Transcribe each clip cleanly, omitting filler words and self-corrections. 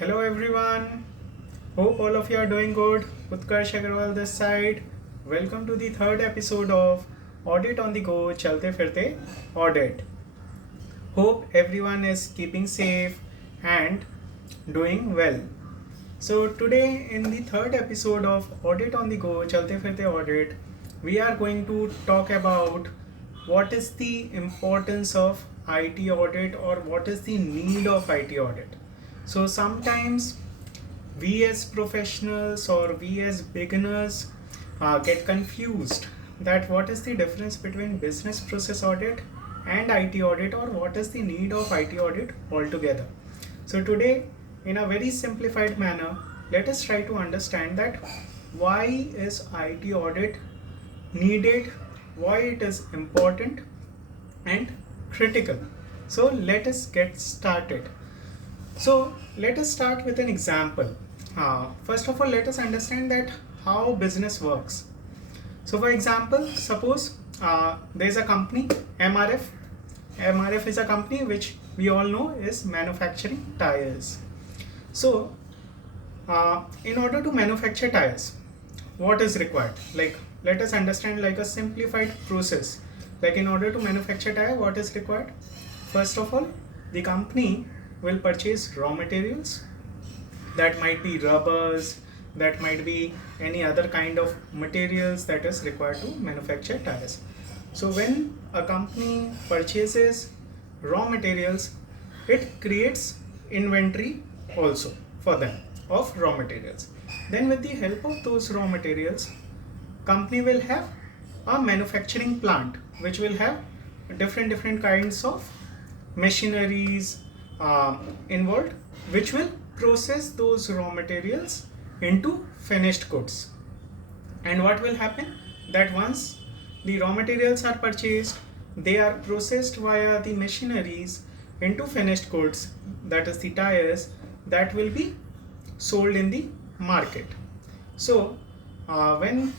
Hello everyone. Hope all of you are doing good. Utkarsh Agarwal this side. Welcome to the third episode of Audit on the Go Chalte Phirte Audit. Hope everyone is keeping safe and doing well. So today in the third episode of Audit on the Go Chalte Phirte Audit, we are going to talk about what is the importance of IT audit or what is the need of IT audit. So sometimes we as professionals or we as beginners get confused that what is the difference between business process audit and IT audit, or what is the need of IT audit altogether. So today, in a very simplified manner, let us try to understand that why is IT audit needed, why it is important and critical. So let us get started. So let us start with an example. First of all, let us understand that how business works. So for example, suppose there is a company MRF. MRF is a company which we all know is manufacturing tires. So in order to manufacture tires, what is required? Like, let us understand like a simplified process. Like, in order to manufacture tire, what is required? First of all, the company will purchase raw materials. That might be rubbers, that might be any other kind of materials that is required to manufacture tires. So when a company purchases raw materials, it creates inventory also for them of raw materials. Then with the help of those raw materials, company will have a manufacturing plant which will have different kinds of machineries involved, which will process those raw materials into finished goods. And what will happen, that once the raw materials are purchased, they are processed via the machineries into finished goods, that is the tires, that will be sold in the market. So when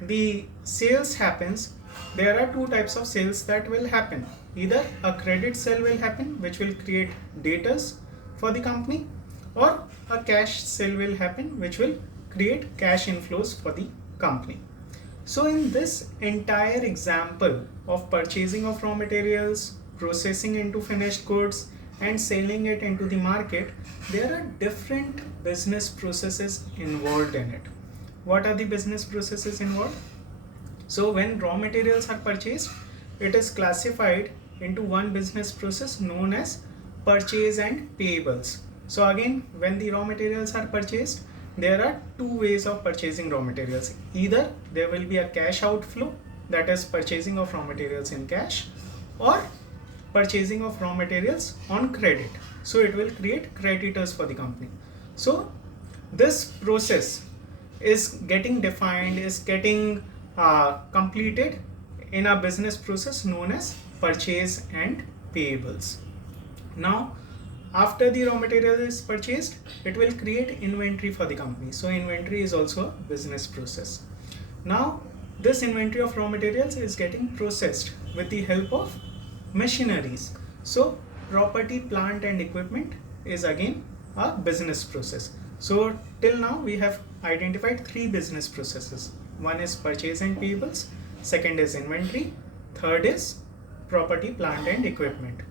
the sales happens, there are two types of sales that will happen. Either a credit sale will happen, which will create debtors for the company, or a cash sale will happen, which will create cash inflows for the company. So in this entire example of purchasing of raw materials, processing into finished goods and selling it into the market, there are different business processes involved in it. What are the business processes involved? So when raw materials are purchased, it is classified into one business process known as purchase and payables. So again, when the raw materials are purchased, there are two ways of purchasing raw materials. Either there will be a cash outflow, that is purchasing of raw materials in cash, or purchasing of raw materials on credit. So it will create creditors for the company. So this process is getting defined, is getting completed in a business process known as purchase and payables. Now, after the raw material is purchased, it will create inventory for the company. So inventory is also a business process. Now, this inventory of raw materials is getting processed with the help of machineries. So property, plant and equipment is again a business process. So till now we have identified three business processes. One is purchase and payables, second is inventory, third is property, plant and equipment.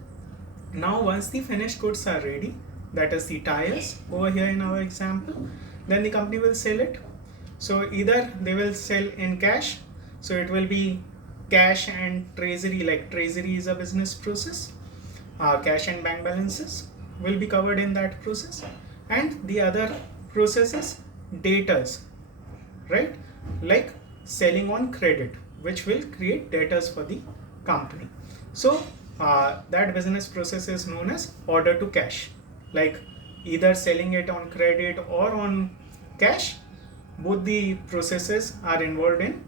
Now once the finished goods are ready, that is the tires over here in our example, then the company will sell it. So either they will sell in cash, so it will be cash and treasury, like treasury is a business process. Cash and bank balances will be covered in that process, and the other process is debtors, right? Like selling on credit, which will create debtors for the company. So that business process is known as order to cash, like either selling it on credit or on cash. Both the processes are involved in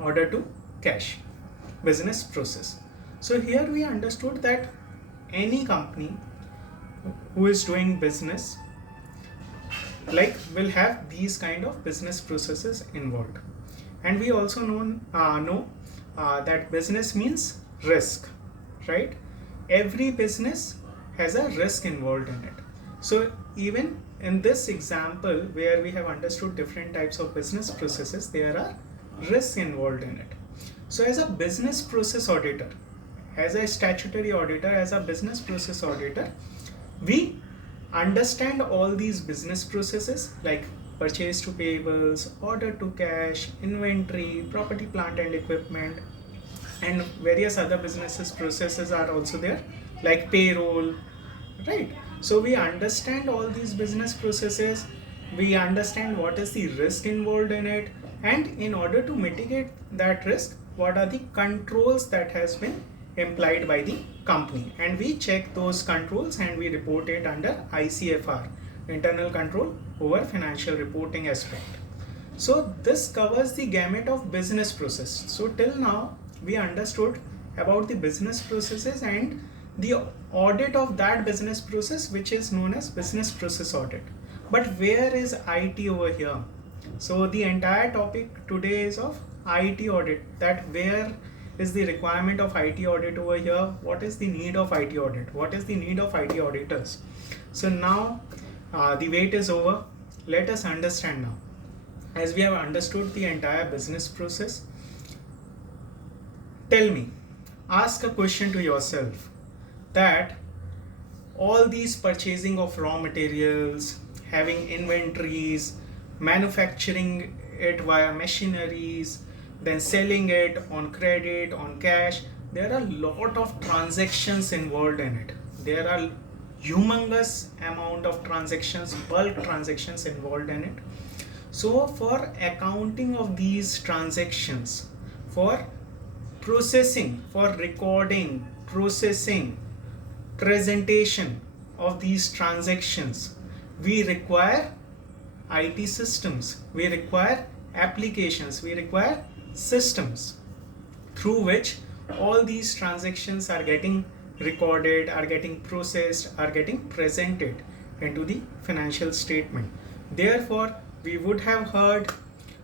order to cash business process. So here we understood that any company who is doing business like will have these kind of business processes involved. And we also know that business means risk, right? Every business has a risk involved in it. So even in this example where we have understood different types of business processes, there are risks involved in it. So as a business process auditor, as a statutory auditor, as a business process auditor, we understand all these business processes like purchase to payables, order to cash, inventory, property, plant and equipment, and various other businesses processes are also there, like payroll, right? So we understand all these business processes, we understand what is the risk involved in it, and in order to mitigate that risk, what are the controls that has been implied by the company, and we check those controls and we report it under ICFR, internal control over financial reporting aspect. So this covers the gamut of business process. So till now we understood about the business processes and the audit of that business process, which is known as business process audit. But where is IT over here? So the entire topic today is of IT audit, that where is the requirement of IT audit over here, what is the need of IT audit, what is the need of IT auditors. So now the wait is over. Let us understand now. As we have understood the entire business process, tell me, ask a question to yourself, that all these purchasing of raw materials, having inventories, manufacturing it via machineries, then selling it on credit, on cash, there are a lot of transactions involved in it. There are humongous amount of transactions, bulk transactions involved in it. So for accounting of these transactions, for processing, for recording, processing, presentation of these transactions, we require IT systems, we require applications, we require systems through which all these transactions are getting recorded, are getting processed, are getting presented into the financial statement. Therefore, we would have heard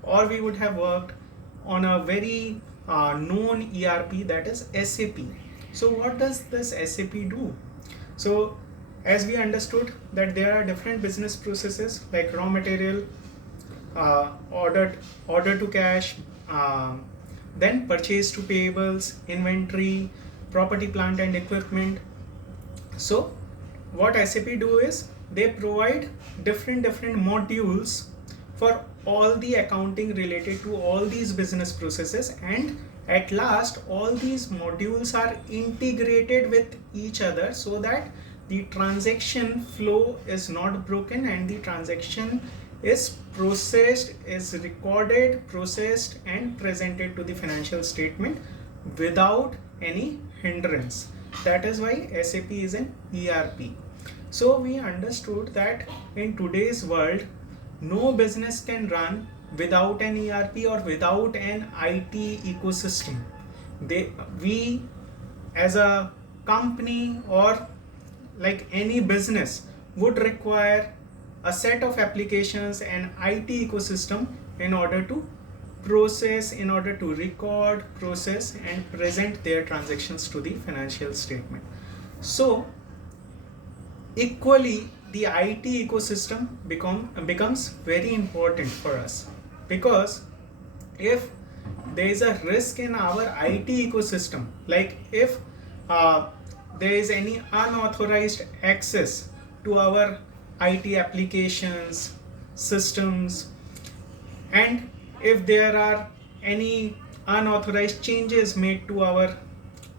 or we would have worked on a very known ERP, that is SAP. So what does this SAP do? So as we understood that there are different business processes like raw material, order to cash, then purchase to payables, inventory, property, plant and equipment. So what SAP do is they provide different modules for all the accounting related to all these business processes, and at last all these modules are integrated with each other so that the transaction flow is not broken and the transaction is processed, is recorded, processed and presented to the financial statement without any hindrance. That is why SAP is an ERP. So we understood that in today's world, no business can run without an ERP or without an IT ecosystem. We as a company or like any business would require a set of applications and IT ecosystem in order to process, in order to record, process and present their transactions to the financial statement. So equally the IT ecosystem becomes very important for us, because if there is a risk in our IT ecosystem, like if there is any unauthorized access to our IT applications, systems, and if there are any unauthorized changes made to our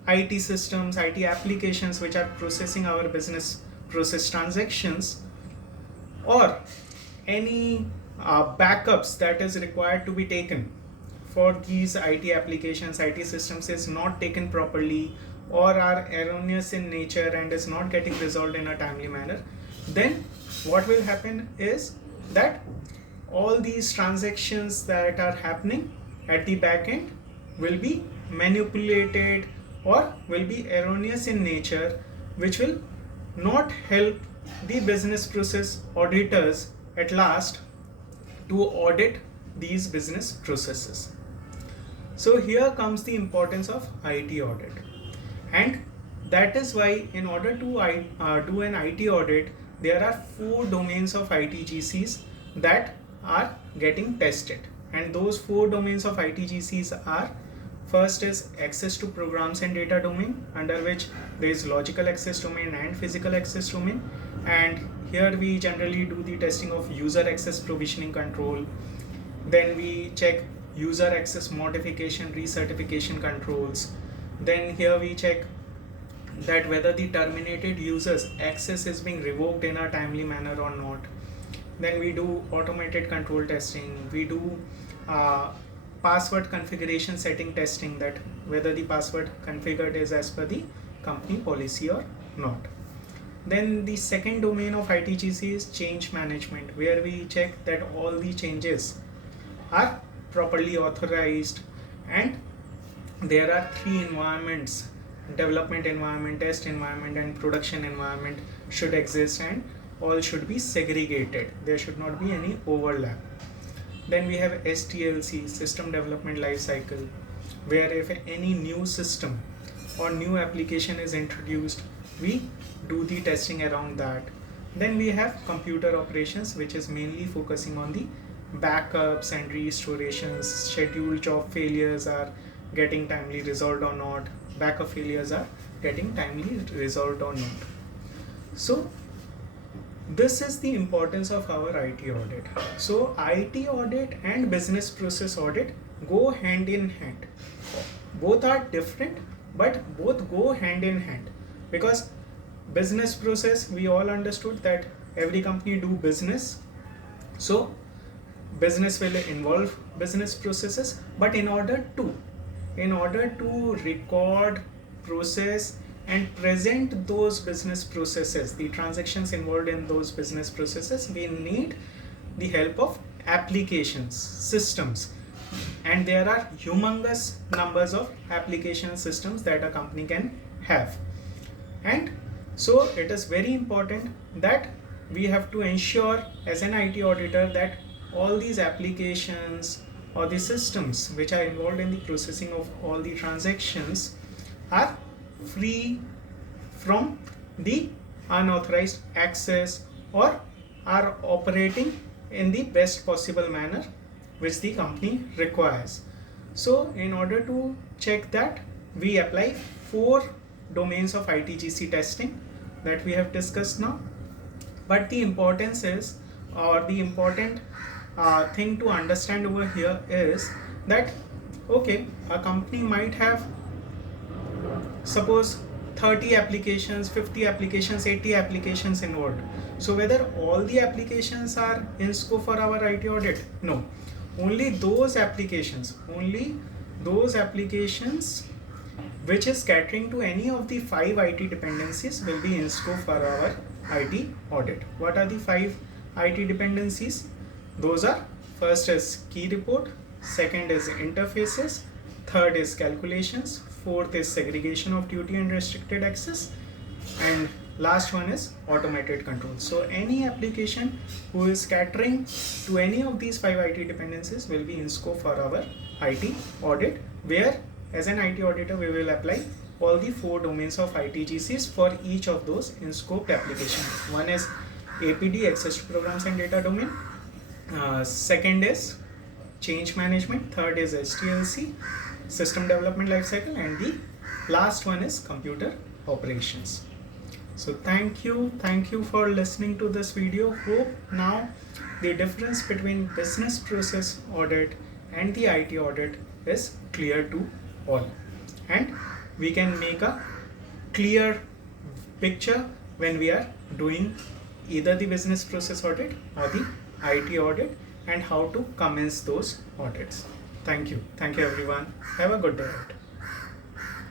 IT systems, IT applications which are processing our business process transactions, or any backups that is required to be taken for these IT applications, IT systems is not taken properly or are erroneous in nature and is not getting resolved in a timely manner, then what will happen is that all these transactions that are happening at the back end will be manipulated or will be erroneous in nature, which will not help the business process auditors at last to audit these business processes. So here comes the importance of IT audit, and that is why in order to do an IT audit, there are 4 domains of ITGCs that are getting tested, and those 4 domains of ITGCs are: first is access to programs and data domain, under which there is logical access domain and physical access domain, and here we generally do the testing of user access provisioning control. Then we check user access modification recertification controls. Then here we check that whether the terminated user's access is being revoked in a timely manner or not. Then we do automated control testing. We do password configuration setting testing, that whether the password configured is as per the company policy or not. Then the second domain of ITGC is change management, where we check that all the changes are properly authorized, and there are 3 environments: development environment, test environment, and production environment should exist, and all should be segregated. There should not be any overlap. Then we have SDLC, system development lifecycle, where if any new system or new application is introduced, we do the testing around that. Then we have computer operations, which is mainly focusing on the backups and restorations, scheduled job failures are getting timely resolved or not, backup failures are getting timely resolved or not. So this is the importance of our IT audit. So IT audit and business process audit go hand in hand. Both are different, but both go hand in hand, because business process, we all understood that every company do business, so business will involve business processes. But in order to record, process, and present those business processes, the transactions involved in those business processes, we need the help of applications, systems, and there are humongous numbers of application systems that a company can have. And so it is very important that we have to ensure as an IT auditor that all these applications or the systems which are involved in the processing of all the transactions are free from the unauthorized access, or are operating in the best possible manner which the company requires. So in order to check that, we apply 4 domains of ITGC testing that we have discussed now. But the importance is, or the important thing to understand over here is that, okay, a company might have, suppose, 30 applications, 50 applications, 80 applications involved. So whether all the applications are in scope for our IT audit? No. Only those applications which is catering to any of the 5 IT dependencies will be in scope for our IT audit. What are the 5 IT dependencies? Those are: first is key report, second is interfaces, third is calculations, fourth is segregation of duty and restricted access, and last one is automated control. So any application who is catering to any of these 5 IT dependencies will be in scope for our IT audit, where as an IT auditor we will apply all the 4 domains of ITGCs for each of those in scoped applications. One is APD, access to programs and data domain, second is change management, third is SDLC, system development lifecycle, and the last one is computer operations. So thank you for listening to this video. Hope now the difference between business process audit and the IT audit is clear to all, and we can make a clear picture when we are doing either the business process audit or the IT audit, and how to commence those audits. Thank you everyone. Have a good day.